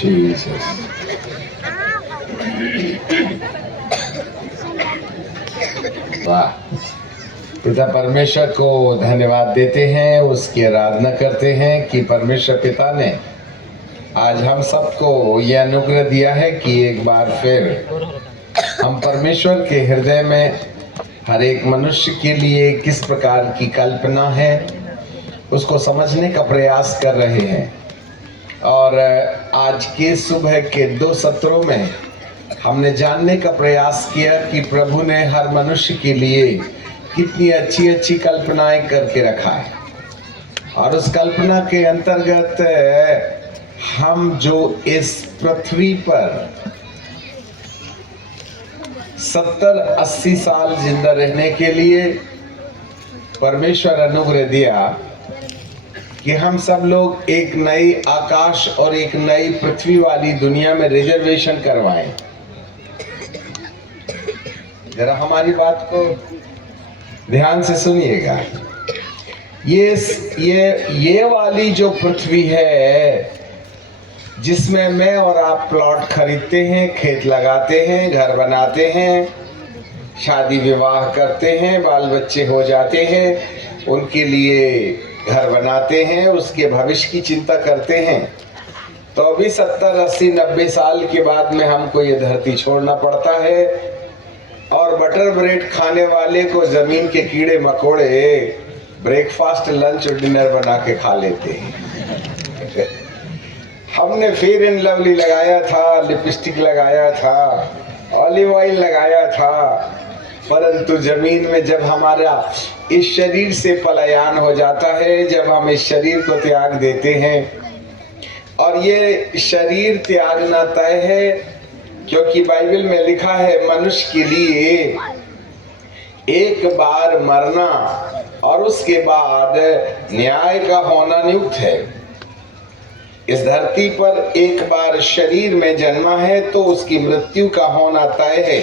Jesus. वाह, पिता परमेश्वर को धन्यवाद देते हैं, उसकी आराधना करते हैं कि परमेश्वर पिता ने आज हम सबको यह अनुग्रह दिया है कि एक बार फिर हम परमेश्वर के हृदय में हर एक मनुष्य के लिए किस प्रकार की कल्पना है उसको समझने का प्रयास कर रहे हैं। और आज के सुबह के 2 सत्रों में हमने जानने का प्रयास किया कि प्रभु ने हर मनुष्य के लिए कितनी अच्छी अच्छी कल्पनाएं करके रखा है, और उस कल्पना के अंतर्गत हम जो इस पृथ्वी पर 70-80 साल जिंदा रहने के लिए परमेश्वर अनुग्रह दिया कि हम सब लोग एक नई आकाश और एक नई पृथ्वी वाली दुनिया में रिजर्वेशन करवाएं। जरा हमारी बात को ध्यान से सुनिएगा। ये वाली जो पृथ्वी है जिसमें मैं और आप प्लॉट खरीदते हैं, खेत लगाते हैं, घर बनाते हैं, शादी विवाह करते हैं, बाल बच्चे हो जाते हैं, उनके लिए घर बनाते हैं, उसके भविष्य की चिंता करते हैं, तो अभी 70, 80, 90 साल के बाद में हमको ये धरती छोड़ना पड़ता है। और बटर ब्रेड खाने वाले को जमीन के कीड़े मकोड़े ब्रेकफास्ट, लंच और डिनर बना के खा लेते हैं। हमने फेयर एंड लवली लगाया था, लिपस्टिक लगाया था, ऑलिव ऑयल लगाया था, परंतु जमीन में जब हमारा इस शरीर से पलायन हो जाता है, जब हम इस शरीर को त्याग देते हैं, और ये शरीर त्यागना तय है, क्योंकि बाइबल में लिखा है मनुष्य के लिए एक बार मरना और उसके बाद न्याय का होना नियुक्त है। इस धरती पर एक बार शरीर में जन्मा है तो उसकी मृत्यु का होना तय है।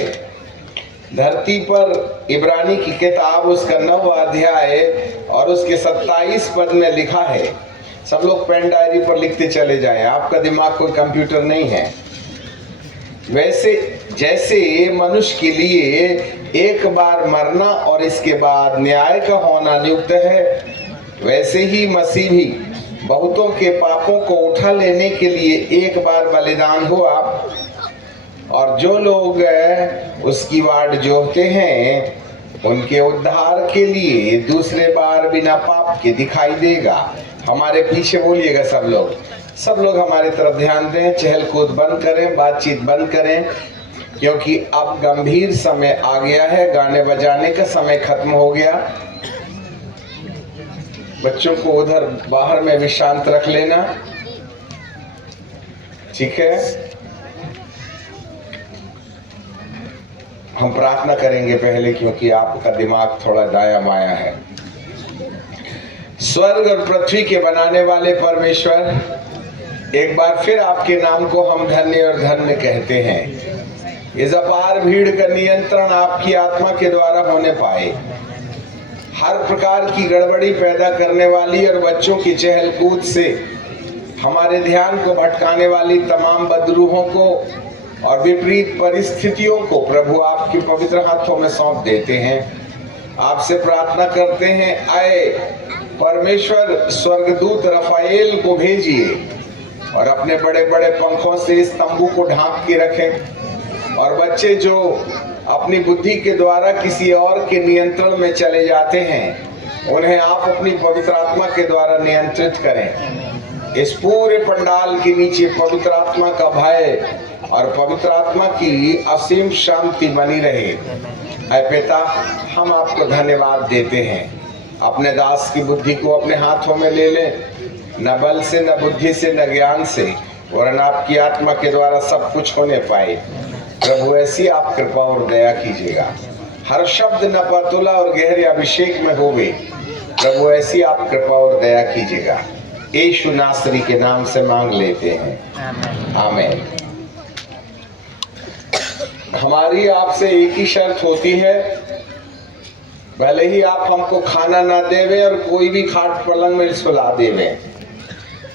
धरती पर इब्रानी की किताब उसका 9वां अध्याय और उसके 27 पद में लिखा है। सब लोग पेन डायरी पर लिखते चले जाएं, आपका दिमाग कोई कंप्यूटर नहीं है। वैसे जैसे मनुष्य के लिए एक बार मरना और इसके बाद न्याय का होना नियुक्त है, वैसे ही मसीह भी बहुतों के पापों को उठा लेने के लिए एक बार बलिदान हुआ, और जो लोग उसकी वाट जोहते हैं उनके उद्धार के लिए दूसरे बार बिना पाप के दिखाई देगा। हमारे पीछे बोलिएगा सब लोग हमारे तरफ ध्यान दें, चहल कूद बंद करें, बातचीत बंद करें, क्योंकि अब गंभीर समय आ गया है। गाने बजाने का समय खत्म हो गया। बच्चों को उधर बाहर में विश्रांत रख लेना, ठीक है। हम प्रार्थना करेंगे पहले, क्योंकि आपका दिमाग थोड़ा दाया माया है। स्वर्ग और पृथ्वी के बनाने वाले परमेश्वर, एक बार फिर आपके नाम को हम धन्य और धन्य कहते हैं। इस अपार भीड़ का नियंत्रण आपकी आत्मा के द्वारा होने पाए। हर प्रकार की गड़बड़ी पैदा करने वाली और बच्चों की चहल कूद से हमारे ध्यान को भटकाने वाली तमाम बदरूहों को और विपरीत परिस्थितियों को प्रभु आपके पवित्र हाथों में सौंप देते हैं। आपसे प्रार्थना करते हैं, आए परमेश्वर स्वर्गदूत रफाएल को भेजिए और अपने बड़े बड़े पंखों से इस तंबू को ढांक के रखें, और बच्चे जो अपनी बुद्धि के द्वारा किसी और के नियंत्रण में चले जाते हैं उन्हें आप अपनी पवित्र आत्मा के द्वारा नियंत्रित करें। इस पूरे पंडाल के नीचे पवित्र आत्मा का भय और पवित्र आत्मा की असीम शांति बनी रहे। ऐ पिता, हम आपको धन्यवाद देते हैं। अपने दास की बुद्धि को अपने हाथों में ले लें, न बल से, न बुद्धि से, न ज्ञान से, वरन आपकी आत्मा के द्वारा सब कुछ होने पाए। प्रभु ऐसी आप कृपा और दया कीजिएगा। हर शब्द न पतुला और गहरे अभिषेक में होवे। प्रभु ऐसी आप कृपा और दया कीजिएगा। यीशु नासरी के नाम से मांग लेते हैं, आमीन। हमारी आपसे एक ही शर्त होती है, भले ही आप हमको खाना ना देवे और कोई भी खाट पलंग में सुला देवे,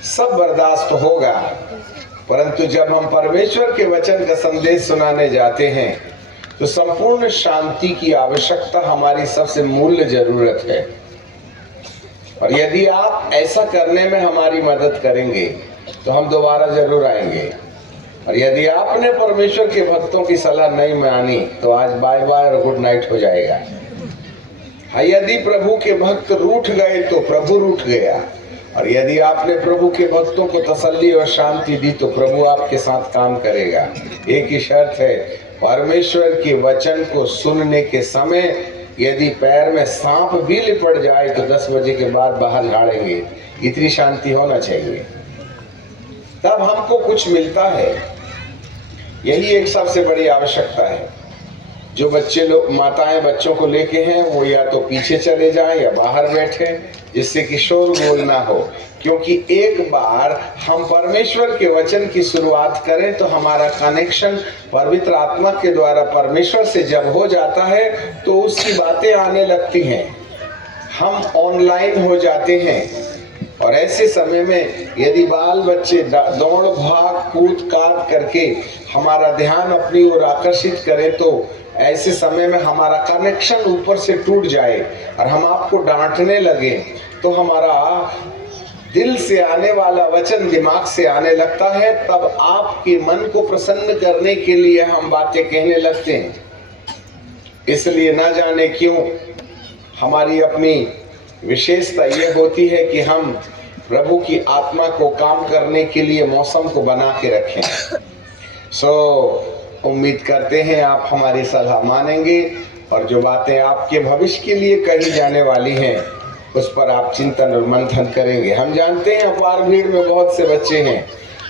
सब बर्दाश्त होगा, परंतु जब हम परमेश्वर के वचन का संदेश सुनाने जाते हैं तो संपूर्ण शांति की आवश्यकता हमारी सबसे मूल्य जरूरत है। और यदि आप ऐसा करने में हमारी मदद करेंगे तो हम दोबारा जरूर आएंगे। और यदि आपने परमेश्वर के भक्तों की सलाह नहीं मानी तो आज बाय बाय और गुड नाइट हो जाएगा। यदि प्रभु के भक्त रूठ गए तो प्रभु रूठ गया, और यदि आपने प्रभु के भक्तों को तसल्ली और शांति दी तो प्रभु आपके साथ काम करेगा। एक ही शर्त है, परमेश्वर के वचन को सुनने के समय यदि पैर में सांप भी लिपट जाए तो 10 बजे के बाद बाहर झाड़ेंगे। इतनी शांति होना चाहिए, तब हमको कुछ मिलता है। यही एक सबसे बड़ी आवश्यकता है। जो बच्चे लोग माताएं बच्चों को लेके हैं वो या तो पीछे चले जाएं या बाहर बैठे, जिससे कि शोरगुल ना हो। क्योंकि एक बार हम परमेश्वर के वचन की शुरुआत करें तो हमारा कनेक्शन पवित्र आत्मा के द्वारा परमेश्वर से जब हो जाता है तो उसकी बातें आने लगती हैं, हम ऑनलाइन हो जाते हैं। और ऐसे समय में यदि बाल बच्चे दौड़ भाग कूद काद करके हमारा ध्यान अपनी ओर आकर्षित करें तो ऐसे समय में हमारा कनेक्शन ऊपर से टूट जाए और हम आपको डांटने लगे तो हमारा दिल से आने वाला वचन दिमाग से आने लगता है। तब आपके मन को प्रसन्न करने के लिए हम बातें कहने लगते हैं। इसलिए ना जाने क्यों हमारी अपनी विशेषता यह होती है कि हम प्रभु की आत्मा को काम करने के लिए मौसम को बना के रखें। उम्मीद करते हैं आप हमारी सलाह मानेंगे और जो बातें आपके भविष्य के लिए कही जाने वाली हैं उस पर आप चिंतन और मंथन करेंगे। हम जानते हैं अपार भीड़ में बहुत से बच्चे हैं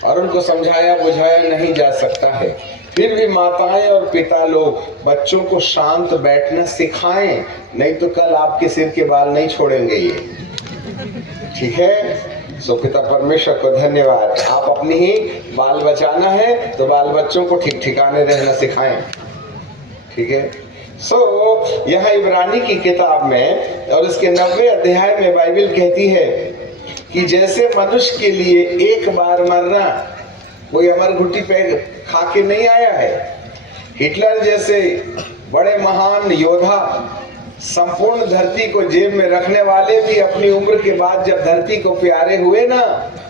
और उनको समझाया बुझाया नहीं जा सकता है, फिर भी माताएं और पिता लोग बच्चों को शांत बैठना सिखाएं, नहीं तो कल आपके सिर के बाल नहीं छोड़ेंगे ये। ठीक है, सो पिता परमेश्वर को धन्यवाद। आप अपनी ही बाल बचाना है तो बाल बच्चों को ठीक ठिकाने रहना सिखाएं। ठीक है, यहाँ इब्रानी की किताब में और उसके 90वें अध्याय में बाइबल कहती है कि जैसे मनुष्य के लिए एक बार मरना, कोई अमर घुट्टी पे खा के नहीं आया है। हिटलर जैसे बड़े महान योद्धा संपूर्ण धरती को जेब में रखने वाले भी अपनी उम्र के बाद जब धरती को प्यारे हुए ना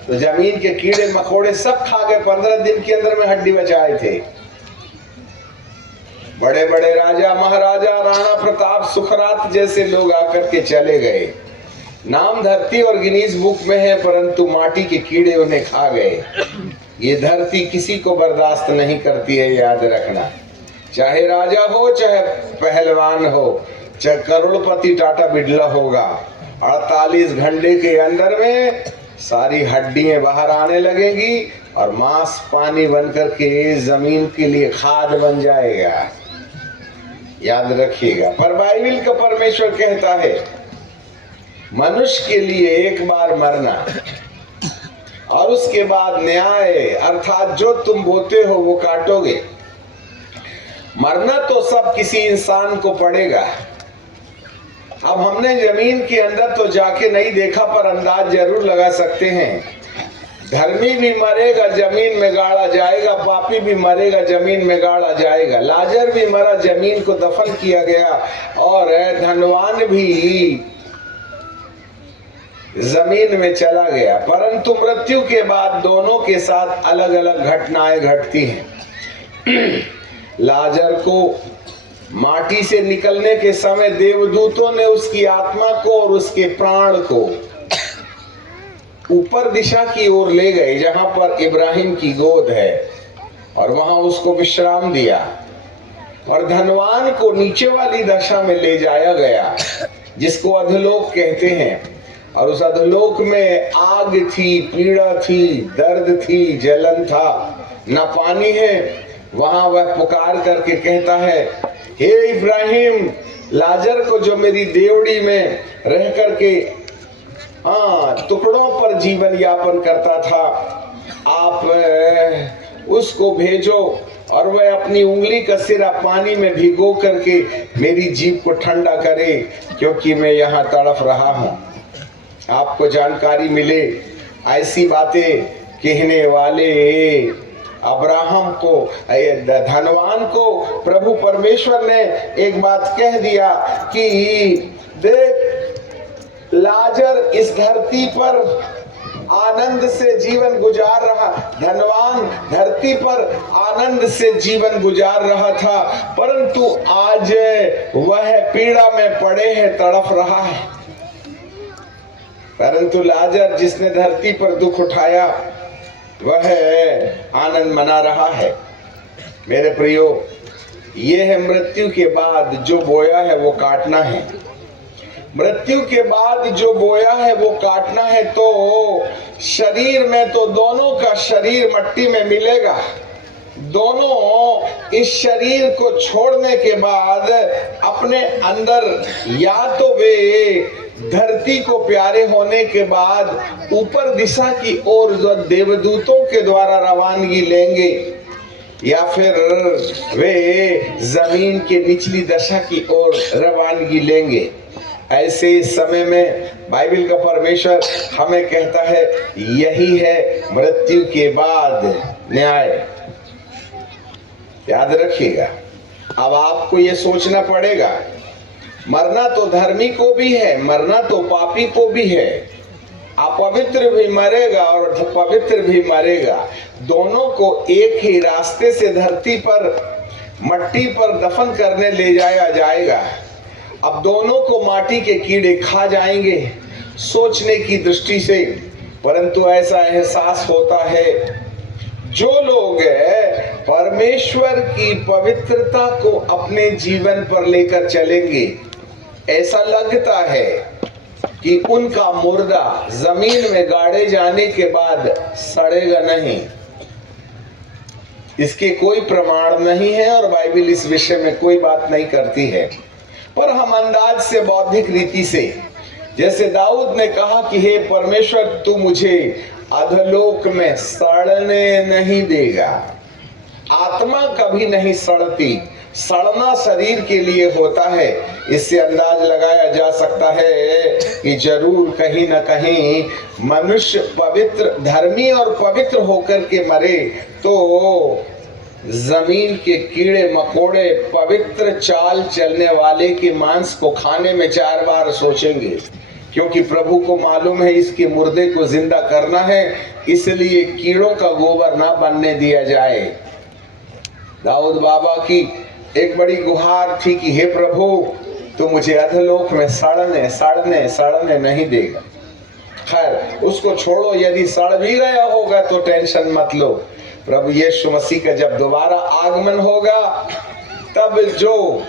तो जमीन के कीड़े मकोड़े सब खा गए। 15 दिन के अंदर में हड्डी बचाए थे। बड़े बड़े राजा महाराजा राणा प्रताप सुखरात जैसे लोग आकर के चले गए। नाम धरती और गिनीज बुक में है, परंतु माटी के कीड़े उन्हें खा गए। ये धरती किसी को बर्दाश्त नहीं करती है, याद रखना। चाहे राजा हो चाहे पहलवान हो चाहे करोड़पति टाटा बिड़ला होगा, 48 घंटे के अंदर में सारी हड्डियां बाहर आने लगेंगी और मांस पानी बनकर के जमीन के लिए खाद बन जाएगा। याद रखिएगा। पर बाइबल का परमेश्वर कहता है मनुष्य के लिए एक बार मरना और उसके बाद न्याय, अर्थात जो तुम बोते हो वो काटोगे। मरना तो सब किसी इंसान को पड़ेगा। अब हमने जमीन के अंदर तो जाके नहीं देखा, पर अंदाज जरूर लगा सकते हैं। धर्मी भी मरेगा, जमीन में गाड़ा जाएगा। पापी भी मरेगा, जमीन में गाड़ा जाएगा। लाजर भी मरा, जमीन को दफन किया गया। और धनवान भी जमीन में चला गया। परंतु मृत्यु के बाद दोनों के साथ अलग अलग घटनाएं घटती हैं। लाजर को माटी से निकलने के समय देवदूतों ने उसकी आत्मा को और उसके प्राण को ऊपर दिशा की ओर ले गए, जहां पर इब्राहिम की गोद है, और वहां उसको विश्राम दिया। और धनवान को नीचे वाली दशा में ले जाया गया, जिसको अधोलोक कहते हैं। और उस अधोलोक में आग थी, पीड़ा थी, दर्द थी, जलन था, न पानी है। वहां वह पुकार करके कहता है, हे इब्राहिम, लाजर को जो मेरी देवड़ी में रह करके टुकड़ों पर जीवन यापन करता था, आप उसको भेजो और वह अपनी उंगली का सिरा पानी में भिगो करके मेरी जीभ को ठंडा करे, क्योंकि मैं यहाँ तड़फ रहा हूँ। आपको जानकारी मिले ऐसी बातें कहने वाले अब्राहम को, धनवान को प्रभु परमेश्वर ने एक बात कह दिया कि देख, लाजर इस धरती पर आनंद से जीवन गुजार रहा, धनवान धरती पर आनंद से जीवन गुजार रहा था, परंतु आज वह पीड़ा में पड़े है, तड़प रहा है। परंतु लाजर जिसने धरती पर दुख उठाया वह आनंद मना रहा है। मेरे प्रियो, ये है मृत्यु के बाद जो बोया है वो काटना है। मृत्यु के बाद जो बोया है वो काटना है। तो शरीर में तो दोनों का शरीर मट्टी में मिलेगा। दोनों इस शरीर को छोड़ने के बाद अपने अंदर या तो वे धरती को प्यारे होने के बाद ऊपर दिशा की ओर जो देवदूतों के द्वारा रवानगी लेंगे, या फिर वे जमीन के निचली दशा की ओर रवानगी लेंगे। ऐसे इस समय में बाइबल का परमेश्वर हमें कहता है यही है मृत्यु के बाद न्याय। याद रखिएगा, अब आपको ये सोचना पड़ेगा, मरना तो धर्मी को भी है, मरना तो पापी को भी है। अपवित्र भी मरेगा और पवित्र भी मरेगा। दोनों को एक ही रास्ते से धरती पर मट्टी पर दफन करने ले जाया जाएगा। अब दोनों को माटी के कीड़े खा जाएंगे सोचने की दृष्टि से, परंतु ऐसा एहसास होता है जो लोग परमेश्वर की पवित्रता को अपने जीवन पर लेकर चलेंगे, ऐसा लगता है कि उनका मुर्दा जमीन में गाड़े जाने के बाद सड़ेगा नहीं। इसके कोई प्रमाण नहीं है और बाइबल इस विषय में कोई बात नहीं करती है, पर हम अंदाज से, बौद्धिक रीति से, जैसे दाऊद ने कहा कि हे परमेश्वर, तू मुझे अधोलोक में सड़ने नहीं देगा। आत्मा कभी नहीं सड़ती, सड़ना शरीर के लिए होता है। इससे अंदाज लगाया जा सकता है कि जरूर कहीं न कहीं मनुष्य पवित्र, धर्मी और पवित्र होकर के मरे तो जमीन के कीड़े मकोड़े पवित्र चाल चलने वाले के मांस को खाने में 4 बार सोचेंगे, क्योंकि प्रभु को मालूम है इसके मुर्दे को जिंदा करना है, इसलिए कीड़ों का गोबर ना बनने दिया जाए। दाऊद बाबा की एक बड़ी गुहार थी कि हे प्रभु, तो मुझे अधोलोक में सड़ने नहीं देगा। खैर, उसको छोड़ो, यदि सड़ भी गया होगा तो टेंशन मत लो। प्रभु यीशु मसीह का जब दोबारा आगमन होगा, तब जो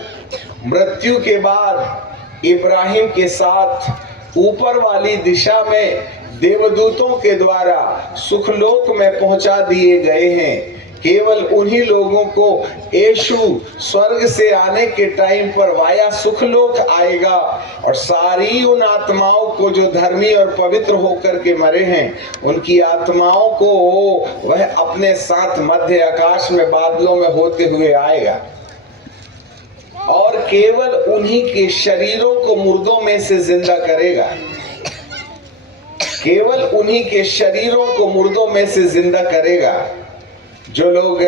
मृत्यु के बाद इब्राहिम के साथ ऊपर वाली दिशा में देवदूतों के द्वारा सुखलोक में पहुंचा दिए गए हैं, केवल उन्हीं लोगों को यीशु स्वर्ग से आने के टाइम पर वाया सुखलोक आएगा, और सारी उन आत्माओं को जो धर्मी और पवित्र होकर के मरे हैं, उनकी आत्माओं को वह अपने साथ मध्य आकाश में बादलों में होते हुए आएगा, और केवल उन्हीं के शरीरों को मुर्दों में से जिंदा करेगा। केवल उन्हीं के शरीरों को मुर्दों में से जिंदा करेगा। जो लोग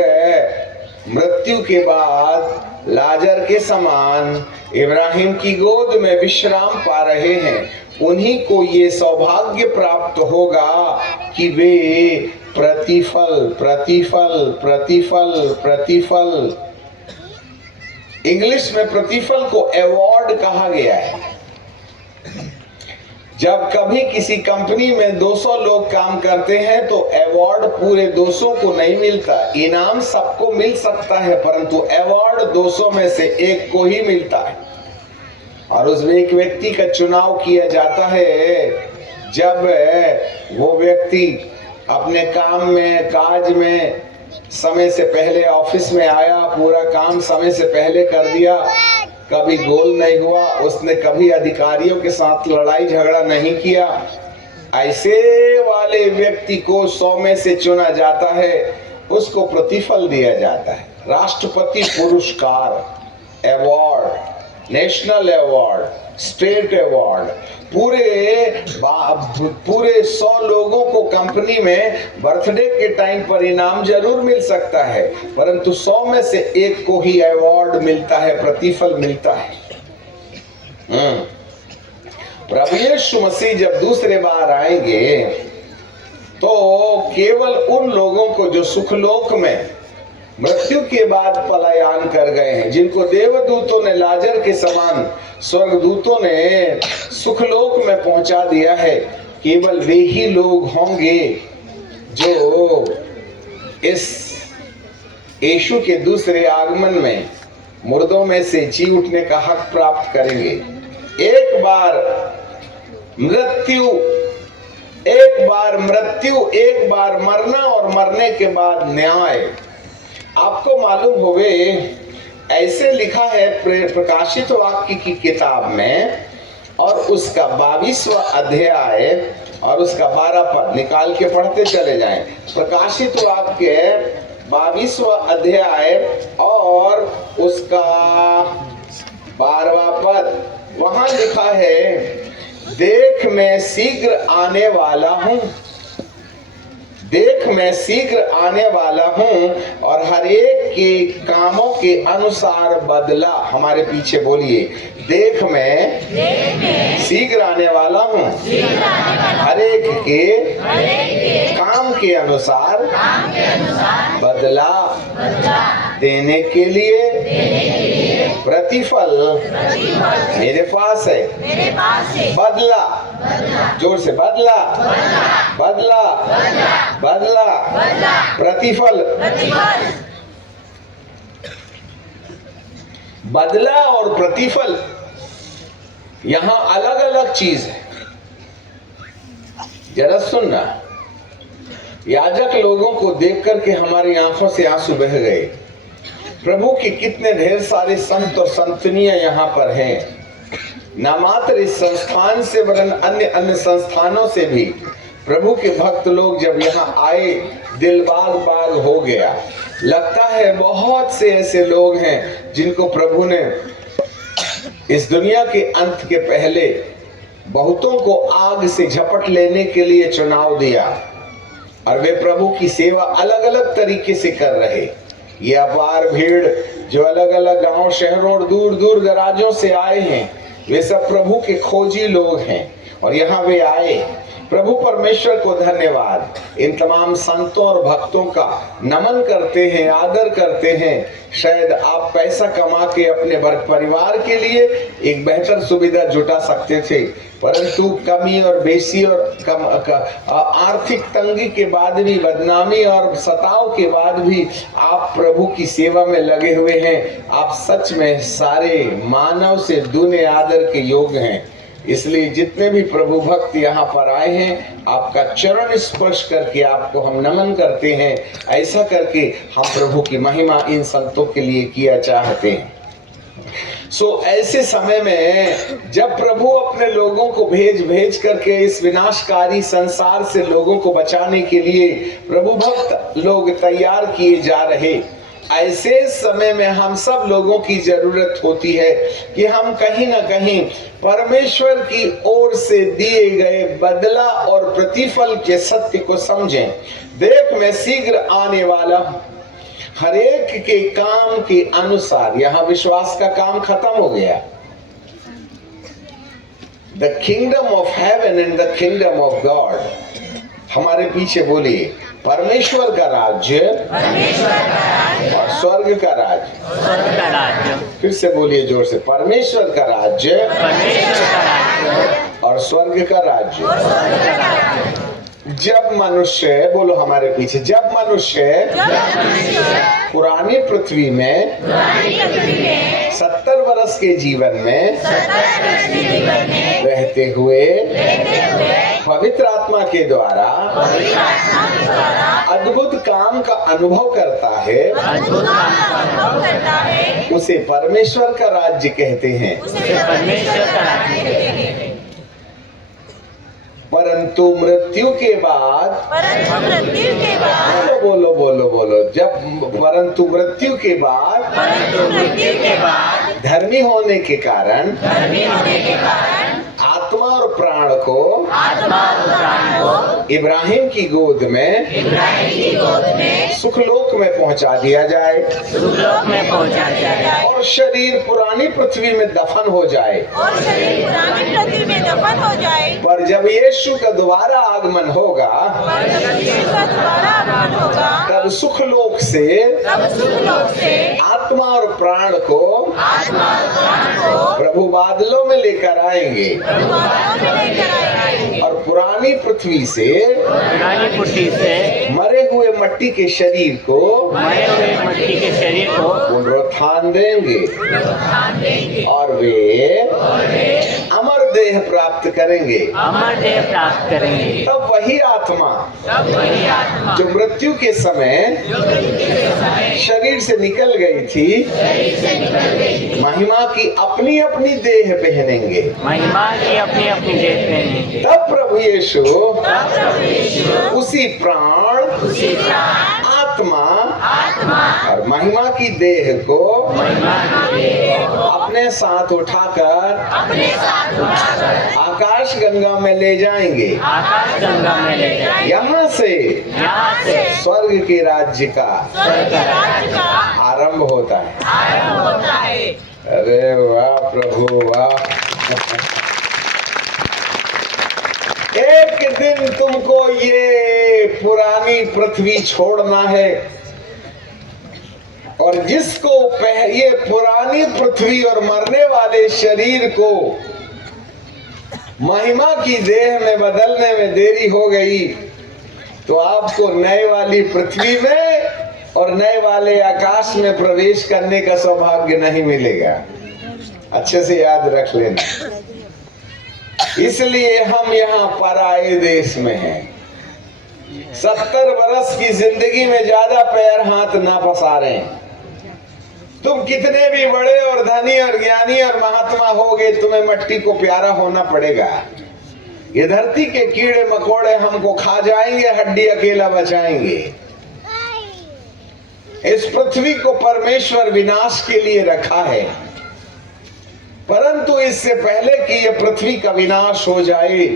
मृत्यु के बाद लाजर के समान इब्राहिम की गोद में विश्राम पा रहे हैं, उन्हीं को ये सौभाग्य प्राप्त होगा कि वे प्रतिफल प्रतिफल प्रतिफल प्रतिफल, इंग्लिश में प्रतिफल को अवार्ड कहा गया है। जब कभी किसी कंपनी में 200 लोग काम करते हैं तो अवार्ड पूरे 200 को नहीं मिलता। इनाम सबको मिल सकता है, परंतु अवार्ड 200 में से एक को ही मिलता है, और उसमें एक व्यक्ति का चुनाव किया जाता है। जब वो व्यक्ति अपने काम में, काज में समय से पहले ऑफिस में आया, पूरा काम समय से पहले कर दिया, कभी गोल नहीं हुआ, उसने कभी अधिकारियों के साथ लड़ाई झगड़ा नहीं किया, ऐसे वाले व्यक्ति को 100 में से चुना जाता है, उसको प्रतिफल दिया जाता है, राष्ट्रपति पुरस्कार, award. National award, state award, पूरे 100 लोगों को कंपनी में बर्थडे के टाइम पर इनाम जरूर मिल सकता है, परंतु 100 में से एक को ही अवार्ड मिलता है, प्रतिफल मिलता है। प्रभु यीशु मसीह जब दूसरे बार आएंगे तो केवल उन लोगों को जो सुखलोक में मृत्यु के बाद पलायन कर गए हैं, जिनको देवदूतों ने लाजर के समान स्वर्गदूतों ने सुखलोक में पहुंचा दिया है, केवल वे ही लोग होंगे जो इस यीशु के दूसरे आगमन में मुर्दों में से जी उठने का हक प्राप्त करेंगे। एक बार मृत्यु, एक बार मरना और मरने के बाद न्याय। आपको मालूम होवे, ऐसे लिखा है प्रकाशित वाक्य की किताब में, और उसका 22वां अध्याय और उसका 12 पद निकाल के पढ़ते चले जाएं। प्रकाशित वाक्य 22वां अध्याय और उसका 12वां पद, वहां लिखा है, देख मैं शीघ्र आने वाला हूं, देख मैं शीघ्र आने वाला हूं और हर एक के कामों के अनुसार बदला। हमारे पीछे बोलिए, देख मैं शीघ्र आने वाला हूं, हर एक के काम के अनुसार बदला देने के लिए प्रतिफल मेरे पास है। बदला, जोर से, बदला, बदला, बदला, प्रतिफल। बदला और प्रतिफल यहां अलग अलग चीज है। जरा सुनना, याजक लोगों को देख करके हमारी आंखों से आंसू बह गए। प्रभु के कितने ढेर सारे संत और संतनियां यहाँ पर हैं, न मात्र इस संस्थान से वरन अन्य संस्थानों से भी प्रभु के भक्त लोग जब यहाँ आए, दिल बाग बाग हो गया। लगता है बहुत से ऐसे लोग हैं जिनको प्रभु ने इस दुनिया के अंत के पहले बहुतों को आग से झपट लेने के लिए चुनाव दिया, और वे प्रभु की सेवा अलग अलग तरीके से कर रहे। ये अपार भीड़ जो अलग अलग गांव, शहरों और दूर दूर दराजों से आए हैं, वे सब प्रभु के खोजी लोग हैं और यहाँ वे आए। प्रभु परमेश्वर को धन्यवाद। इन तमाम संतों और भक्तों का नमन करते हैं, आदर करते हैं। शायद आप पैसा कमा के अपने वर्ग परिवार के लिए एक बेहतर सुविधा जुटा सकते थे, परंतु कमी और बेसी और आर्थिक तंगी के बाद भी, बदनामी और सताव के बाद भी आप प्रभु की सेवा में लगे हुए हैं। आप सच में सारे मानव से दूने आदर के योग्य हैं। इसलिए जितने भी प्रभु भक्त यहाँ पर आए हैं, आपका चरण स्पर्श करके आपको हम नमन करते हैं। ऐसा करके हम प्रभु की महिमा इन संतों के लिए किया चाहते हैं। ऐसे समय में जब प्रभु अपने लोगों को भेज करके इस विनाशकारी संसार से लोगों को बचाने के लिए प्रभु भक्त लोग तैयार किए जा रहे, ऐसे समय में हम सब लोगों की जरूरत होती है कि हम कहीं ना कहीं परमेश्वर की ओर से दिए गए बदला और प्रतिफल के सत्य को समझें। देख मैं शीघ्र आने वाला हूं, हर एक के काम के अनुसार। यहां विश्वास का काम खत्म हो गया। The kingdom of heaven and the kingdom of God. हमारे पीछे बोलिए, परमेश्वर का राज्य और स्वर्ग का राज्य। फिर से बोलिए जोर से, परमेश्वर का राज्य और स्वर्ग का राज्य। जब मनुष्य, बोलो हमारे पीछे, जब मनुष्य पुरानी पृथ्वी में 70 वर्ष के जीवन में रहते हुए पवित्र आत्मा के द्वारा अद्भुत काम का अनुभव करता है, उसे परमेश्वर का राज्य कहते हैं। परंतु मृत्यु के बाद, बोलो, जब परंतु मृत्यु के बाद धर्मी होने के कारण आत्मा और प्राण को इब्राहिम की गोद में सुखलोक में पहुंचा दिया जाए और शरीर पुरानी पृथ्वी में दफन हो जाए। पर जब यीशु का दोबारा आगमन होगा तब सुखलोक से आत्मा और प्राण को प्रभु बादलों में लेकर आएंगे और पुरानी पृथ्वी से मरे हुए मट्टी के शरीर को पुनरुत्थान देंगे और वे अमर देह प्राप्त करेंगे। तब वही आत्मा जो मृत्यु के समय शरीर से निकल गई थी महिमा की अपनी अपनी देह पहनेंगे। तब प्रभु यीशु उसी प्राण आत्मा और महिमा की देह को अपने साथ उठाकर आकाश गंगा में ले जाएंगे। यहाँ से स्वर्ग के राज्य का आरंभ होता है। अरे वाह प्रभु वाह। एक दिन तुमको ये पुरानी पृथ्वी छोड़ना है और जिसको ये पुरानी पृथ्वी और मरने वाले शरीर को महिमा की देह में बदलने में देरी हो गई तो आपको नए वाली पृथ्वी में और नए वाले आकाश में प्रवेश करने का सौभाग्य नहीं मिलेगा। अच्छे से याद रख लेना। इसलिए हम यहाँ पराये देश में हैं। 70 वर्ष की जिंदगी में ज्यादा पैर हाथ ना पसारें। तुम कितने भी बड़े और धनी और ज्ञानी और महात्मा होगे तुम्हें मट्टी को प्यारा होना पड़ेगा। ये धरती के कीड़े मकोड़े हमको खा जाएंगे, हड्डी अकेला बचाएंगे। इस पृथ्वी को परमेश्वर विनाश के लिए रखा है, परंतु इससे पहले कि यह पृथ्वी का विनाश हो जाए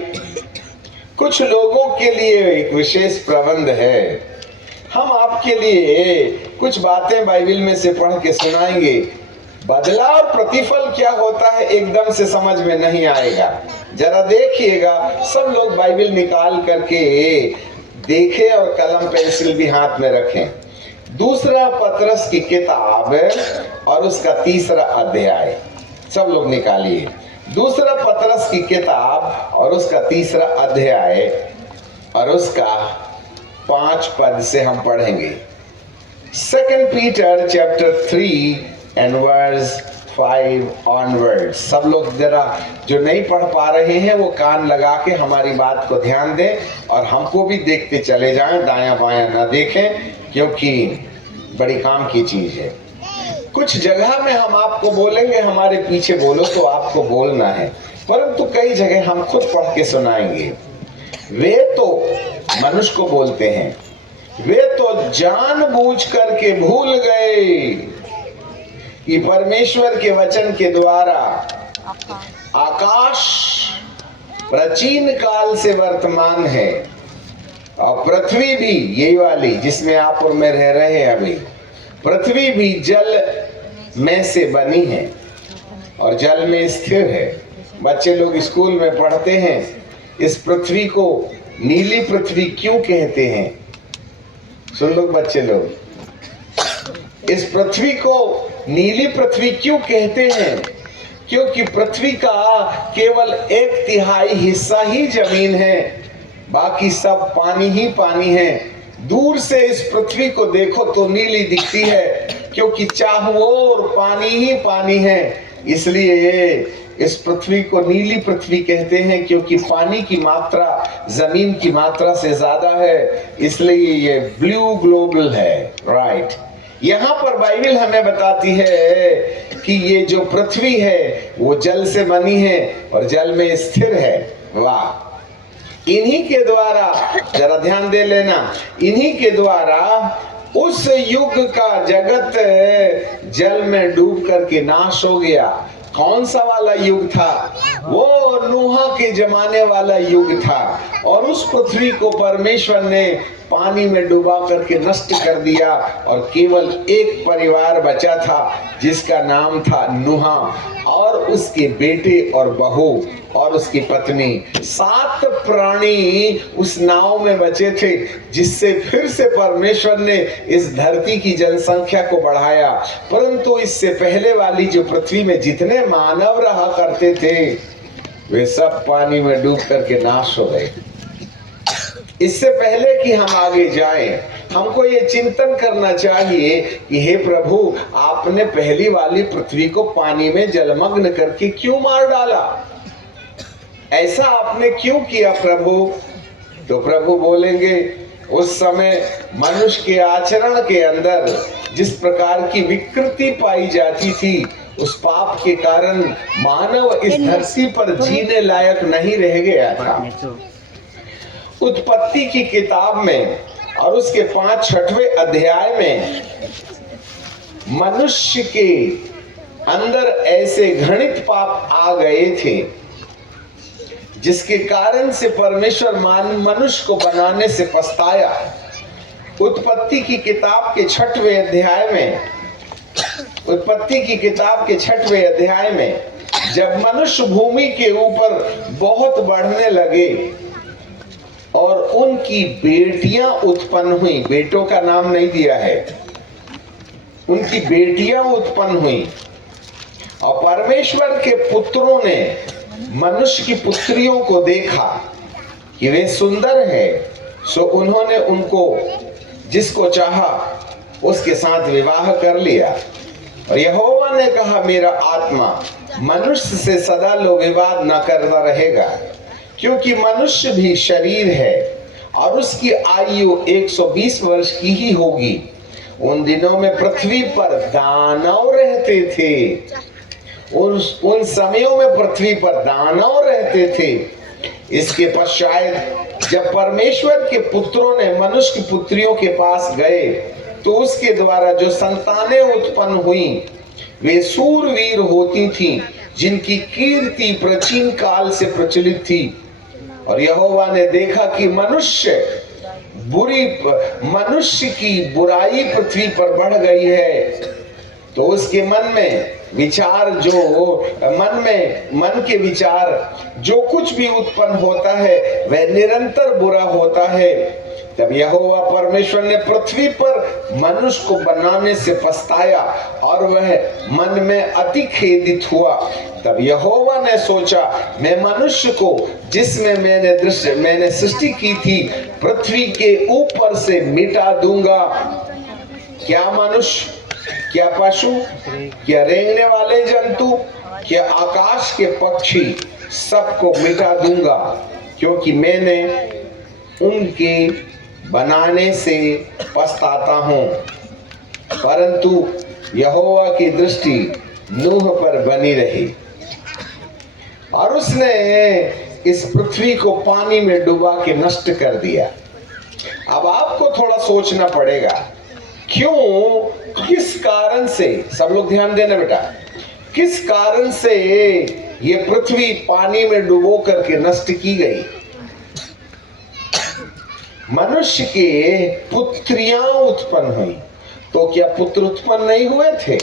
कुछ लोगों के लिए एक विशेष प्रबंध है। हम आपके लिए कुछ बातें बाइबल में से पढ़ के सुनाएंगे। बदला और प्रतिफल क्या होता है एकदम से समझ में नहीं आएगा। जरा देखिएगा, सब लोग बाइबल निकाल करके देखें और कलम पेंसिल भी हाथ में रखें। दूसरा पतरस की किताब और उसका 3रा अध्याय सब लोग निकालिए। दूसरा पतरस की किताब और उसका 3रा अध्याय और उसका 5 पद से हम पढ़ेंगे। 2 Peter chapter 3 and verse 5 onwards। सब लोग जरा जो नहीं पढ़ पा रहे हैं वो कान लगा के हमारी बात को ध्यान दें और हमको भी देखते चले जाएं, दायां बायां ना देखें, क्योंकि बड़ी काम की चीज है। कुछ जगह में हम आपको बोलेंगे हमारे पीछे बोलो तो आपको बोलना है, परंतु कई जगह हम खुद पढ़ के सुनाएंगे। वे तो मनुष्य को बोलते हैं, वे तो जानबूझ करके भूल गए कि परमेश्वर के वचन के द्वारा आकाश प्राचीन काल से वर्तमान है और पृथ्वी भी यही वाली जिसमें आप और मैं रह रहे हैं अभी, पृथ्वी भी जल में से बनी है और जल में स्थिर है। बच्चे लोग स्कूल में पढ़ते हैं इस पृथ्वी को नीली पृथ्वी क्यों कहते हैं। सुन लो बच्चे लोग, इस पृथ्वी को नीली पृथ्वी क्यों कहते हैं? क्योंकि पृथ्वी का केवल 1/3 हिस्सा ही जमीन है, बाकी सब पानी ही पानी है। दूर से इस पृथ्वी को देखो तो नीली दिखती है, क्योंकि चारों ओर पानी ही पानी है। इसलिए ये इस पृथ्वी को नीली पृथ्वी कहते हैं, क्योंकि पानी की मात्रा जमीन की मात्रा से ज्यादा है, इसलिए ये ब्लू ग्लोबल है। राइट। यहाँ पर बाइबल हमें बताती है कि ये जो पृथ्वी है वो जल से बनी है और जल में स्थिर है। वाह। इन्हीं के द्वारा, जरा ध्यान दे लेना, इन्हीं के द्वारा उस युग का जगत जल में डूब करके नाश हो गया। कौन सा वाला युग था? वो नूहा के जमाने वाला युग था। और उस पृथ्वी को परमेश्वर ने पानी में डुबा करके नष्ट कर दिया और केवल एक परिवार बचा था जिसका नाम था नूहा और उसके बेटे और बहू और उसकी पत्नी। 7 प्राणी उस नाव में बचे थे, जिससे फिर से परमेश्वर ने इस धरती की जनसंख्या को बढ़ाया। परंतु इससे पहले वाली जो पृथ्वी में जितने मानव रहा करते थे वे सब पानी में डूब करके नाश हो गए। इससे पहले कि हम आगे जाएं, हमको ये चिंतन करना चाहिए कि हे प्रभु, आपने पहली वाली पृथ्वी को पानी में जलमग्न करके क्यों मार डाला? ऐसा आपने क्यों किया प्रभु? तो प्रभु बोलेंगे, उस समय मनुष्य के आचरण के अंदर जिस प्रकार की विकृति पाई जाती थी, उस पाप के कारण मानव इस धरती पर जीने लायक नहीं रह गया था। उत्पत्ति की किताब में और उसके 5-6वें अध्याय में मनुष्य के अंदर ऐसे घृणित पाप आ गए थे जिसके कारण से परमेश्वर मनुष्य को बनाने से पछताया। उत्पत्ति की किताब के 6वें अध्याय में, उत्पत्ति की किताब के 6वें अध्याय में जब मनुष्य भूमि के ऊपर बहुत बढ़ने लगे और उनकी बेटियां उत्पन्न हुई, बेटों का नाम नहीं दिया है, उनकी बेटियां उत्पन्न हुई और परमेश्वर के पुत्रों ने मनुष्य की पुत्रियों को देखा कि वे सुंदर है, सो उन्होंने उनको जिसको चाहा उसके साथ विवाह कर लिया। और यहोवा ने कहा, मेरा आत्मा मनुष्य से सदा लो विवाद न करता रहेगा, क्योंकि मनुष्य भी शरीर है और उसकी आयु 120 वर्ष की ही होगी। उन दिनों में पृथ्वी पर दानव रहते थे, उन समयों में पृथ्वी पर दानव रहते थे। इसके पश्चात जब परमेश्वर के पुत्रों ने मनुष्य की पुत्रियों के पास गए तो उसके द्वारा जो संतानें उत्पन्न हुई वे सूरवीर होती थीं, जिनकी कीर्ति प्राचीन काल से प्रचलित थी। और यहोवा ने देखा कि मनुष्य की बुराई पृथ्वी पर बढ़ गई है, तो उसके मन में विचार मन के विचार जो कुछ भी उत्पन्न होता है वह निरंतर बुरा होता है। तब यहोवा परमेश्वर ने पृथ्वी पर मनुष्य को बनाने से पछताया और वह मन में अति खेदित हुआ। तब यहोवा ने सोचा, मैं मनुष्य को जिसमें मैंने सृष्टि की थी पृथ्वी के ऊपर से मिटा दूंगा। क्या मनुष्य, क्या पशु, क्या रेंगने वाले जंतु, क्या आकाश के पक्षी, सबको मिटा दूंगा, क्योंकि मैंने उनके बनाने से पछताता हूं। परंतु यहोवा की दृष्टि नूह पर बनी रही और उसने इस पृथ्वी को पानी में डुबा के नष्ट कर दिया। अब आपको थोड़ा सोचना पड़ेगा, क्यों, किस कारण से, सब लोग ध्यान देना बेटा, किस कारण से ये पृथ्वी पानी में डुबो करके नष्ट की गई? मनुष्य के पुत्रियां उत्पन्न हुई, तो क्या पुत्र उत्पन्न नहीं हुए थे?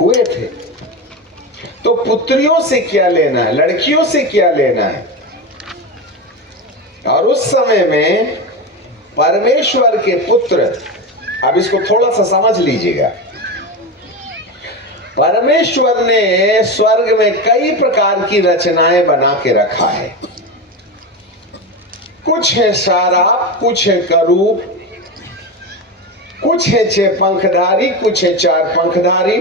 हुए थे। तो पुत्रियों से क्या लेना है, लड़कियों से क्या लेना है? और उस समय में परमेश्वर के पुत्र, अब इसको थोड़ा सा समझ लीजिएगा, परमेश्वर ने स्वर्ग में कई प्रकार की रचनाएं बना के रखा है। कुछ है साराप, कुछ है करूब, कुछ है 6 पंखधारी, कुछ है 4 पंखधारी,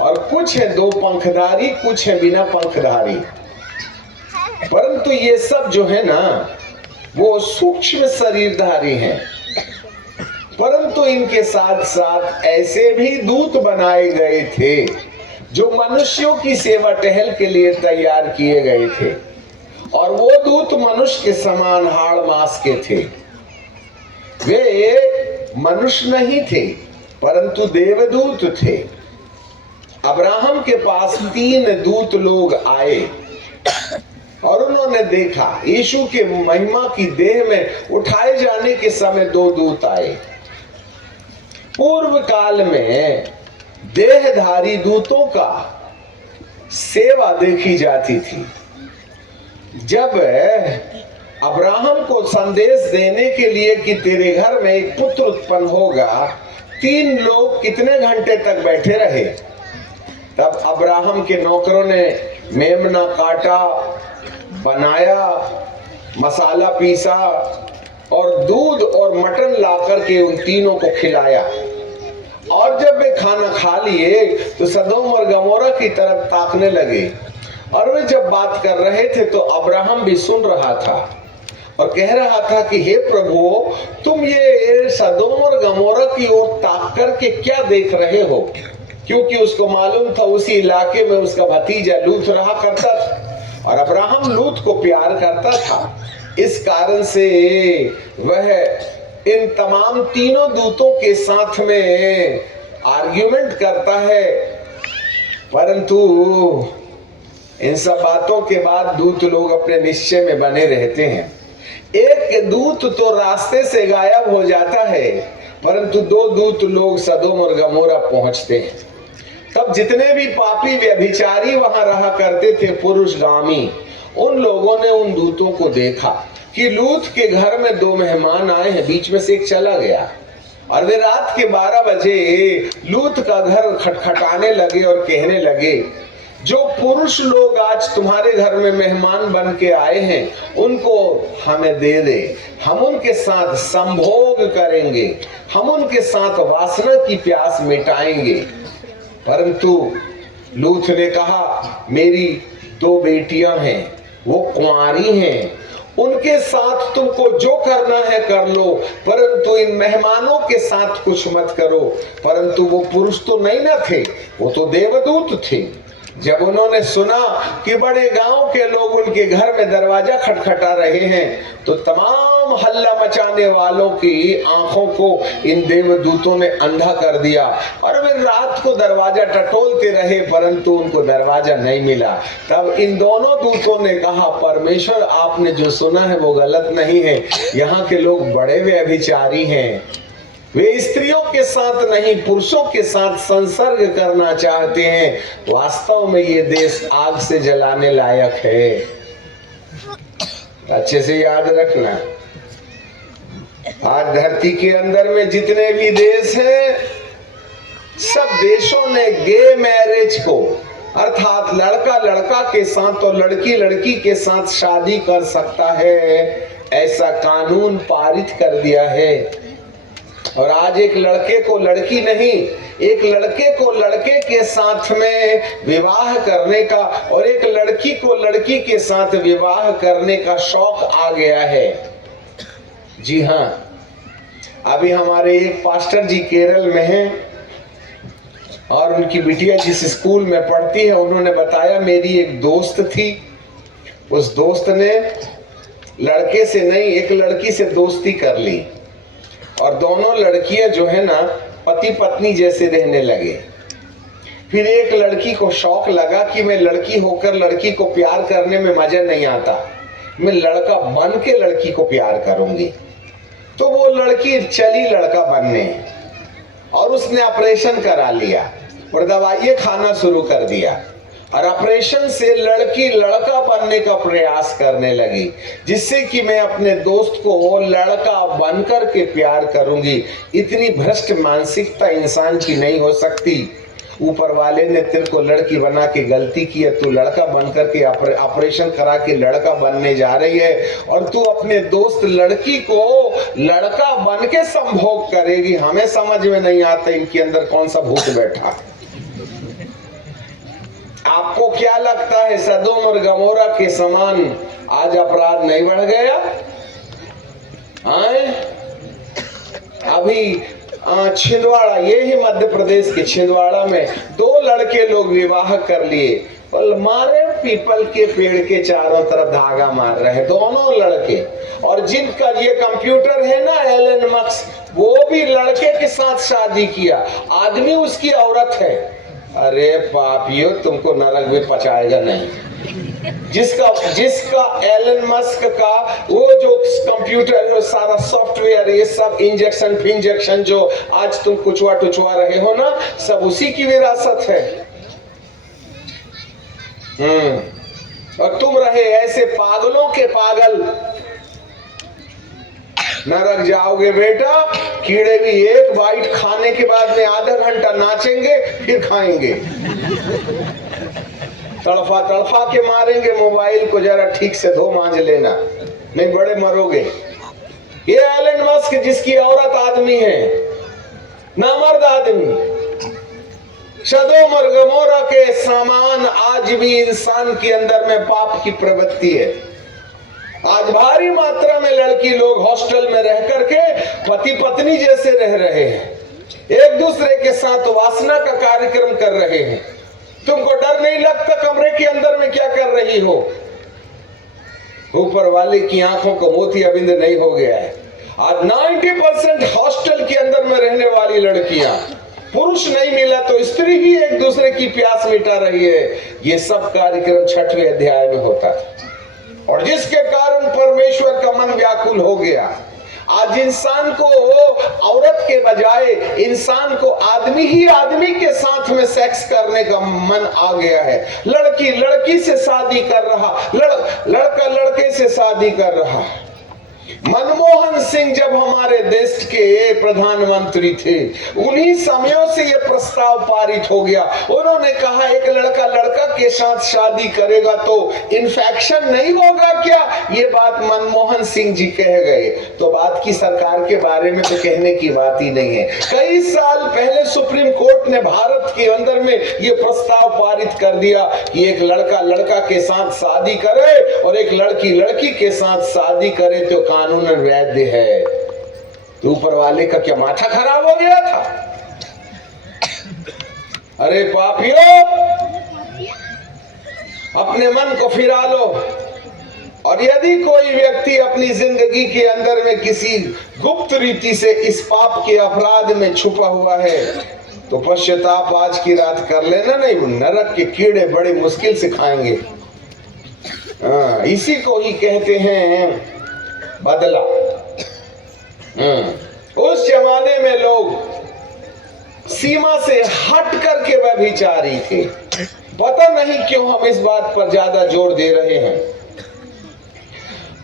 और कुछ है 2 पंखधारी, कुछ है बिना पंखधारी। परंतु ये सब जो है ना, वो सूक्ष्म शरीरधारी हैं। परंतु इनके साथ साथ ऐसे भी दूत बनाए गए थे जो मनुष्यों की सेवा टहल के लिए तैयार किए गए थे, और वो दूत मनुष्य के समान हाड़ मांस के थे। वे मनुष्य नहीं थे परंतु देवदूत थे। अब्राहम के पास 3 दूत लोग आए और उन्होंने देखा यीशु के महिमा की देह में उठाए जाने के समय 2 दूत आए। पूर्व काल में देहधारी दूतों का सेवा देखी जाती थी। जब अब्राहम को संदेश देने के लिए कि तेरे घर में एक पुत्र उत्पन्न होगा, 3 लोग कितने घंटे तक बैठे रहे। तब अब्राहम के नौकरों ने मेमना काटा, बनाया, मसाला पीसा और दूध और मटन लाकर के उन तीनों को खिलाया। और जब वे खाना खा लिए तो सदोम और गमोरा की तरफ ताकने लगे। और वे जब बात कर रहे थे तो अब्राहम भी सुन रहा था और कह रहा था कि हे प्रभु, तुम ये सदोम और गमोरा की ओर ताक करके क्या देख रहे हो? क्योंकि उसको मालूम था उसी इलाके में उसका भतीजा लूत रहा करता था और अब्राहम लूत को प्यार करता था। इस कारण से वह इन तमाम तीनों दूतों के साथ में आर्ग्यूमेंट करता है। परंतु इन सब बातों के बाद दूत लोग अपने निश्चय में बने रहते हैं। एक दूत तो रास्ते से गायब हो जाता है परंतु 2 दूत लोग सदोम और गमोरा पहुंचते हैं। तब जितने भी पापी व्यभिचारी वहां रहा करते थे, पुरुषगामी, उन लोगों ने उन दूतों को देखा कि लूत के घर में 2 मेहमान आए हैं, बीच में से एक चला गया। और वे रात के 12 बजे लूत का घर खटखटाने लगे और कहने लगे, जो पुरुष लोग आज तुम्हारे घर में मेहमान बन के आए हैं उनको हमें दे दे, हम उनके साथ संभोग करेंगे, हम उनके साथ वासना की प्यास मिटाएंगे। परंतु लूत ने कहा, मेरी 2 बेटियां हैं, वो कुंवारी हैं, उनके साथ तुमको जो करना है कर लो, परंतु इन मेहमानों के साथ कुछ मत करो। परंतु वो पुरुष तो नहीं न थे, वो तो देवदूत थे। जब उन्होंने सुना कि बड़े गांव के लोग उनके घर में दरवाजा खटखटा रहे हैं तो तमाम हल्ला मचाने वालों की आंखों को इन देवदूतों ने अंधा कर दिया और वे रात को दरवाजा टटोलते रहे परंतु उनको दरवाजा नहीं मिला। तब इन दोनों दूतों ने कहा, परमेश्वर आपने जो सुना है वो गलत नहीं है, यहाँ के लोग बड़े व्यभिचारी हैं, वे स्त्रियों के साथ नहीं पुरुषों के साथ संसर्ग करना चाहते हैं। वास्तव में ये देश आग से जलाने लायक है। अच्छे से याद रखना, आज धरती के अंदर में जितने भी देश हैं, सब देशों ने गे मैरिज को, अर्थात लड़का लड़का के साथ और लड़की लड़की के साथ शादी कर सकता है, ऐसा कानून पारित कर दिया है। और आज एक लड़के को लड़की नहीं, एक लड़के को लड़के के साथ में विवाह करने का और एक लड़की को लड़की के साथ विवाह करने का शौक आ गया है। जी हाँ, अभी हमारे एक पास्टर जी केरल में हैं और उनकी बिटिया जिस स्कूल में पढ़ती है, उन्होंने बताया, मेरी एक दोस्त थी, उस दोस्त ने लड़के से नहीं एक लड़की से दोस्ती कर ली और दोनों लड़कियां जो है ना पति पत्नी जैसे रहने लगे। फिर एक लड़की को शौक लगा कि मैं लड़की होकर लड़की को प्यार करने में मजा नहीं आता, मैं लड़का बन के लड़की को प्यार करूंगी। तो वो लड़की चली लड़का बनने और उसने ऑपरेशन करा लिया और दवाइयाँ खाना शुरू कर दिया और ऑपरेशन से लड़की लड़का बनने का प्रयास करने लगी, जिससे कि मैं अपने दोस्त को लड़का बनकर के प्यार करूंगी। इतनी भ्रष्ट मानसिकता इंसान की नहीं हो सकती। ऊपर वाले ने तेरे को लड़की बना के गलती की है, तू लड़का बनकर के ऑपरेशन करा के लड़का बनने जा रही है और तू अपने दोस्त लड़की को लड़का बन के संभोग करेगी। हमें समझ में नहीं आता इनके अंदर कौन सा भूत बैठा। आपको क्या लगता है सदोम और गमोरा के समान आज अपराध नहीं बढ़ गया? अभी छिंदवाड़ा, ये ही मध्य प्रदेश के छिंदवाड़ा में 2 लड़के लोग विवाह कर लिए, मारे पीपल के पेड़ के चारों तरफ धागा मार रहे दोनों लड़के। और जिनका ये कंप्यूटर है ना एलन मस्क, वो भी भी लड़के के साथ शादी किया, आदमी उसकी औरत है। अरे पापियो, तुमको नरक में पचाएगा नहीं। जिसका एलन मस्क का वो जो कंप्यूटर सारा सॉफ्टवेयर, ये सब इंजेक्शन जो आज तुम कुचवा टुचवा रहे हो ना, सब उसी की विरासत है। और तुम रहे ऐसे पागलों के पागल। नरक जाओगे बेटा। कीड़े भी एक बाइट खाने के बाद में आधा घंटा नाचेंगे, फिर खाएंगे। तड़फा तड़फा के मारेंगे। मोबाइल को जरा ठीक से धो मांज लेना, नहीं बड़े मरोगे। ये एलन मस्क जिसकी औरत आदमी है, नामर्द आदमी, सदोम और गमोरा के समान आज भी इंसान के अंदर में पाप की प्रवृत्ति है। आज भारी मात्रा में लड़की लोग हॉस्टल में रह करके पति पत्नी जैसे रह रहे हैं, एक दूसरे के साथ वासना का कार्यक्रम कर रहे हैं। तुमको डर नहीं लगता कमरे के अंदर में क्या कर रही हो? ऊपर वाले की आंखों को मोतियाबिंद नहीं हो गया है। आज 90% हॉस्टल के अंदर में रहने वाली लड़कियां, पुरुष नहीं मिला तो स्त्री ही एक दूसरे की प्यास मिटा रही है। ये सब कार्यक्रम 6वें अध्याय में होता था, और जिसके कारण परमेश्वर का मन व्याकुल हो गया। आज इंसान को औरत के बजाय इंसान को आदमी ही आदमी के साथ में सेक्स करने का मन आ गया है। लड़की लड़की से शादी कर रहा, लड़का लड़के से शादी कर रहा। मनमोहन सिंह जब हमारे देश के प्रधानमंत्री थे, उन्हीं समयों से यह प्रस्ताव पारित हो गया। उन्होंने कहा एक लड़का लड़का के साथ शादी करेगा तो इन्फेक्शन नहीं होगा क्या? ये बात मनमोहन सिंह जी कह गए। तो बात की सरकार के बारे में तो कहने की बात ही नहीं है। कई साल पहले सुप्रीम कोर्ट ने भारत के अंदर में ये प्रस्ताव पारित कर दिया कि एक लड़का लड़का के साथ शादी करे और एक लड़की लड़की के साथ शादी करे तो कानून वैध है। तो ऊपर वाले का क्या माथा खराब हो गया था? अरे पापियों, अपने मन को फिरा लो। और यदि कोई व्यक्ति अपनी जिंदगी के अंदर में किसी गुप्त रीति से इस पाप के अपराध में छुपा हुआ है तो पश्चाताप आज की रात कर लेना, नहीं नरक के कीड़े बड़े मुश्किल से खाएंगे। इसी को ही कहते हैं बदला। उस जमाने में लोग सीमा से हट करके व्यभिचारी थे। पता नहीं क्यों हम इस बात पर ज्यादा जोर दे रहे हैं।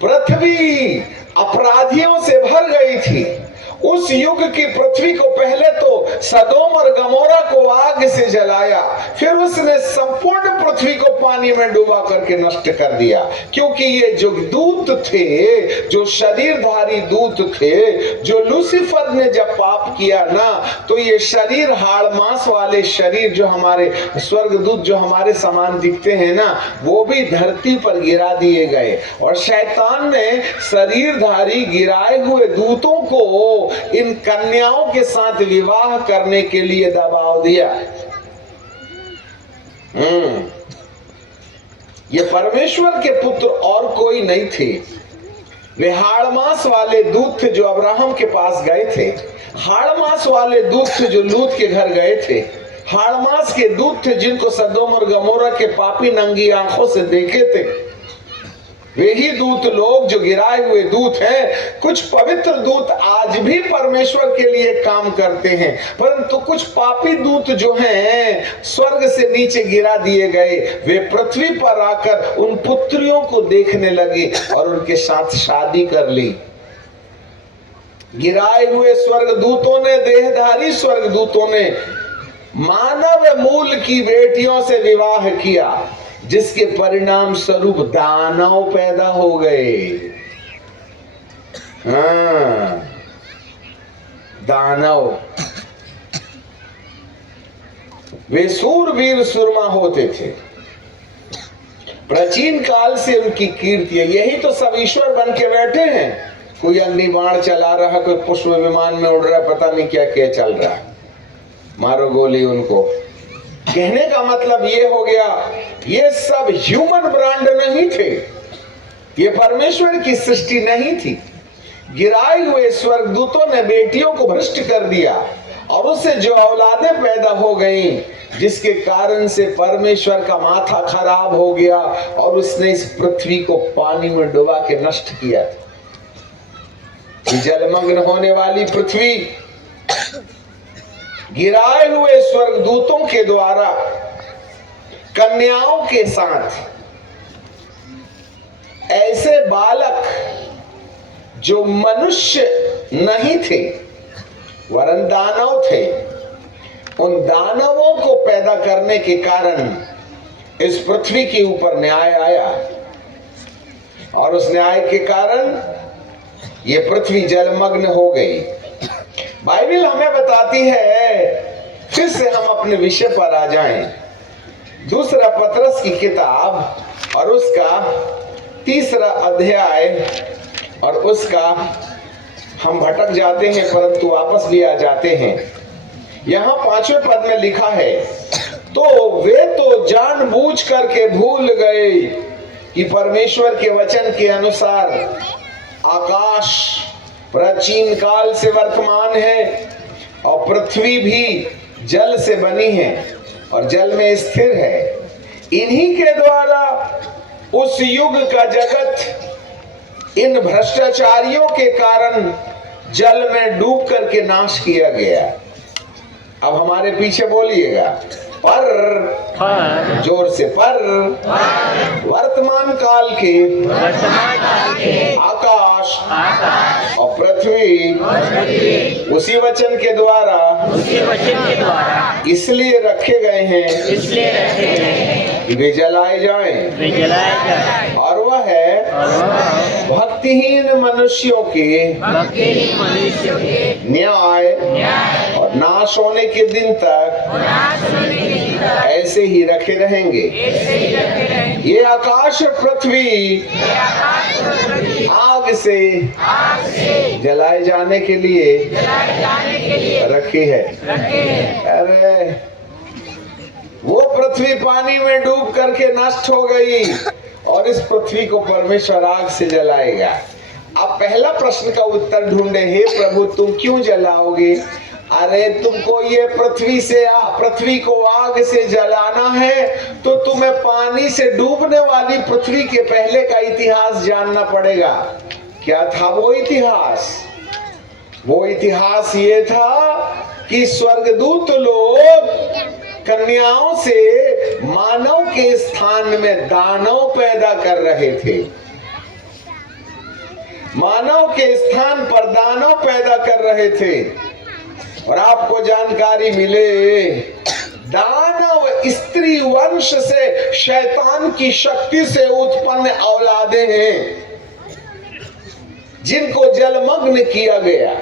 पृथ्वी अपराधियों से भर गई थी। उस युग की पृथ्वी को पहले तो सदोम और गमोरा को आग से जलाया, फिर उसने संपूर्ण पृथ्वी को पानी में डुबा करके नष्ट कर दिया। क्योंकि ये जो दूत थे, जो शरीरधारी दूत थे, जो लूसीफर ने जब पाप किया ना, तो ये शरीर हाड़ मांस वाले शरीर जो हमारे स्वर्गदूत जो हमारे समान दिखते हैं ना, वो भी धरती पर गिरा दिए गए। और शैतान ने शरीरधारी गिराए हुए दूतों को इन कन्याओं के साथ विवाह करने के लिए दबाव दिया। ये परमेश्वर के पुत्र और कोई नहीं थे। वे हाड़मास वाले दूत थे जो अब्राहम के पास गए थे। हाड़मास वाले दूत थे जो लूत के घर गए थे। हाड़मास के दूत थे जिनको सदोम और गमोरा के पापी नंगी आंखों से देखे थे। वे ही दूत लोग जो गिराए हुए दूत हैं। कुछ पवित्र दूत आज भी परमेश्वर के लिए काम करते हैं, परंतु कुछ पापी दूत जो हैं स्वर्ग से नीचे गिरा दिए गए। वे पृथ्वी पर आकर उन पुत्रियों को देखने लगे और उनके साथ शादी कर ली। गिराए हुए स्वर्गदूतों ने, देहधारी स्वर्गदूतों ने मानव मूल की बेटियों से विवाह किया, जिसके परिणाम स्वरूप दानव पैदा हो गए। दानव वे सूरवीर सुरमा होते थे। प्राचीन काल से उनकी कीर्ति है। यही तो सब ईश्वर बन के बैठे हैं। कोई अग्नि बाण चला रहा, कोई पुष्प विमान में उड़ रहा, पता नहीं क्या क्या चल रहा है। मारो गोली उनको। कहने का मतलब ये हो गया, ये सब ह्यूमन ब्रांड नहीं थे, ये परमेश्वर की सृष्टि नहीं थी। गिराए हुए स्वर्गदूतों ने बेटियों को भ्रष्ट कर दिया और उससे जो औलादें पैदा हो गईं, जिसके कारण से परमेश्वर का माथा खराब हो गया और उसने इस पृथ्वी को पानी में डुबा के नष्ट किया। जलमग्न होने वाली पृथ्वी गिराए हुए स्वर्गदूतों के द्वारा कन्याओं के साथ ऐसे बालक जो मनुष्य नहीं थे वरन दानव थे, उन दानवों को पैदा करने के कारण इस पृथ्वी के ऊपर न्याय आया और उस न्याय के कारण ये पृथ्वी जलमग्न हो गई। बाइबल हमें बताती है, फिर से हम अपने विषय पर आ जाएं, दूसरा पतरस की किताब और उसका 3रा अध्याय और उसका हम भटक जाते हैं परंतु वापस भी आ जाते हैं। यहाँ 5वें पद में लिखा है, तो वे तो जानबूझ करके भूल गए कि परमेश्वर के वचन के अनुसार आकाश प्राचीन काल से वर्तमान है और पृथ्वी भी जल से बनी है और जल में स्थिर है। इन्हीं के द्वारा उस युग का जगत इन भ्रष्टाचारियों के कारण जल में डूब करके नाश किया गया। अब हमारे पीछे बोलिएगा, पर जोर से, पर वर्तमान काल के आकाश और पृथ्वी उसी वचन के द्वारा इसलिए रखे गए हैं कि वे जलाए जाएं और वह है भक्तिहीन मनुष्यों के न्याय और नाश होने के दिन तक ऐसे ही रखे रहेंगे। ये आकाश और पृथ्वी आग से जलाए जाने के लिए रखी है। अरे वो पृथ्वी पानी में डूब करके नष्ट हो गई और इस पृथ्वी को परमेश्वर आग से जलाएगा। अब पहला प्रश्न का उत्तर ढूंढे, हे प्रभु तुम क्यों जलाओगे? अरे तुमको ये पृथ्वी को आग से जलाना है तो तुम्हें पानी से डूबने वाली पृथ्वी के पहले का इतिहास जानना पड़ेगा। क्या था वो इतिहास? वो इतिहास ये था कि स्वर्गदूत लोग कन्याओं से मानव के स्थान में दानव पैदा कर रहे थे। मानव के स्थान पर दानव पैदा कर रहे थे और आपको जानकारी मिले, दानव स्त्री वंश से शैतान की शक्ति से उत्पन्न औलादे हैं जिनको जलमग्न किया गया।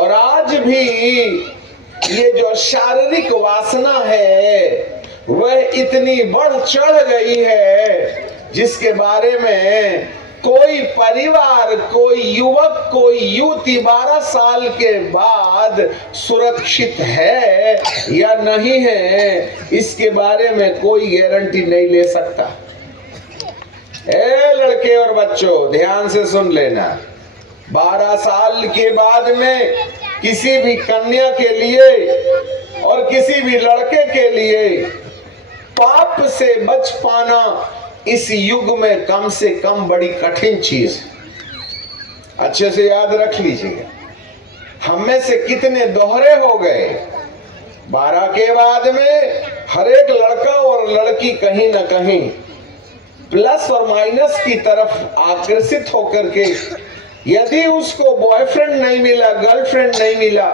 और आज भी ये जो शारीरिक वासना है वह इतनी बढ़ चढ़ गई है जिसके बारे में कोई परिवार, कोई युवक, कोई युवती 12 साल के बाद सुरक्षित है या नहीं है, इसके बारे में कोई गारंटी नहीं ले सकता। ए लड़के और बच्चों ध्यान से सुन लेना, 12 साल के बाद में किसी भी कन्या के लिए और किसी भी लड़के के लिए पाप से बच पाना इस युग में कम से कम बड़ी कठिन चीज। अच्छे से याद रख लीजिएगा, हम में से कितने दोहरे हो गए। 12 के बाद में हर एक लड़का और लड़की कहीं ना कहीं प्लस और माइनस की तरफ आकर्षित होकर के, यदि उसको बॉयफ्रेंड नहीं मिला, गर्लफ्रेंड नहीं मिला,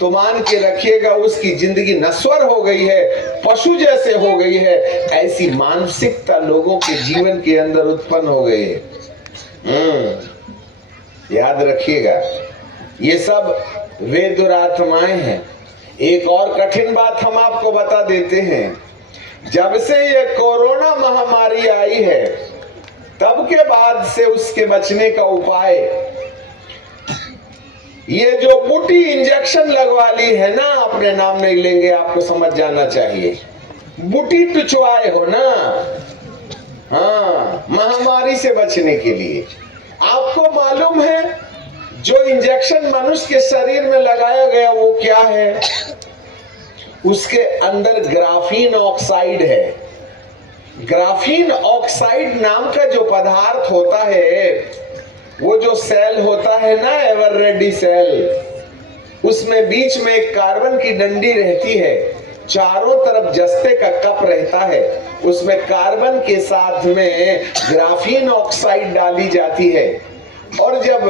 तो मान के रखिएगा उसकी जिंदगी नश्वर हो गई है, पशु जैसे हो गई है। ऐसी मानसिकता लोगों के जीवन के अंदर उत्पन्न हो गई है। याद रखिएगा, ये सब वे दुरात्माएं हैं। एक और कठिन बात हम आपको बता देते हैं, जब से ये कोरोना महामारी आई है तब के बाद से उसके बचने का उपाय, ये जो बूटी इंजेक्शन लगवा ली है ना, अपने नाम नहीं लेंगे, आपको समझ जाना चाहिए, बूटी टुचवाए हो ना, हाँ, महामारी से बचने के लिए। आपको मालूम है जो इंजेक्शन मनुष्य के शरीर में लगाया गया वो क्या है? उसके अंदर ग्राफीन ऑक्साइड है। ग्राफीन ऑक्साइड नाम का जो पदार्थ होता है, वो जो सेल होता है ना, एवररेडी सेल, उसमें बीच में एक कार्बन की डंडी रहती है, चारों तरफ जस्ते का कप रहता है, उसमें कार्बन के साथ में ग्राफीन ऑक्साइड डाली जाती है। और जब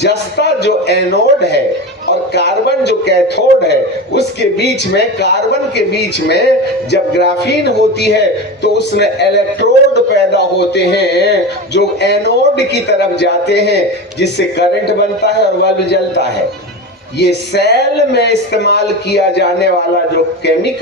जस्ता जो एनोड है और कार्बन जो कैथोड है, उसके बीच में, कार्बन के बीच में जब ग्राफीन होती है तो उसमें इलेक्ट्रोड पैदा होते हैं जो एनोड की तरफ जाते हैं, जिससे करंट बनता है और बल्ब जलता है। ये सेल में इस्तेमाल किया जाने वाला जो केमिकल